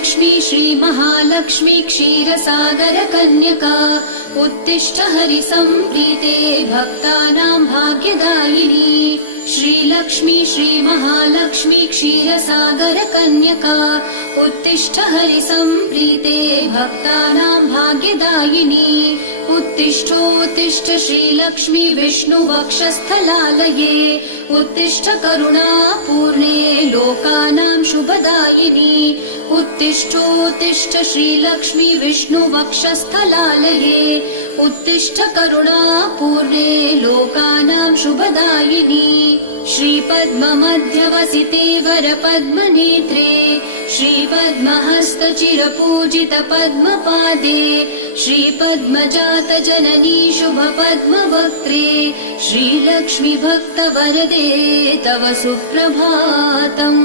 श्रीलक्ष्मी श्रीमहालक्ष्मी क्षीरसागरकन्यका उत्तिष्ठ हरिसम्प्रीते भक्तानां भाग्यदायिनी। श्रीलक्ष्मी श्रीमहालक्ष्मी क्षीरसागरकन्यका उत्तिष्ठ हरिसम्प्रीते भक्तानां भाग्यदायिनी। उत्तिष्ठोत्तिष्ठ श्रीलक्ष्मी विष्णुवक्षस्थलालये उत्तिष्ठ करुणापूर्णे लोकानां शुभदायिनी। उत्तिष्ठोत्तिष्ठ श्रीलक्ष्मी विष्णुवक्षस्थलालये उत्तिष्ठ करुणापूर्णे लोकानां शुभदायिनी। श्रीपद्ममध्यवसिते वरपद्मनेत्रे श्रीपद्महस्तचिरपूजित पद्मपादे श्रीपद्मजातजननी शुभपद्मवक्त्रे श्रीलक्ष्मी भक्तवरदे तव सुप्रभातम्।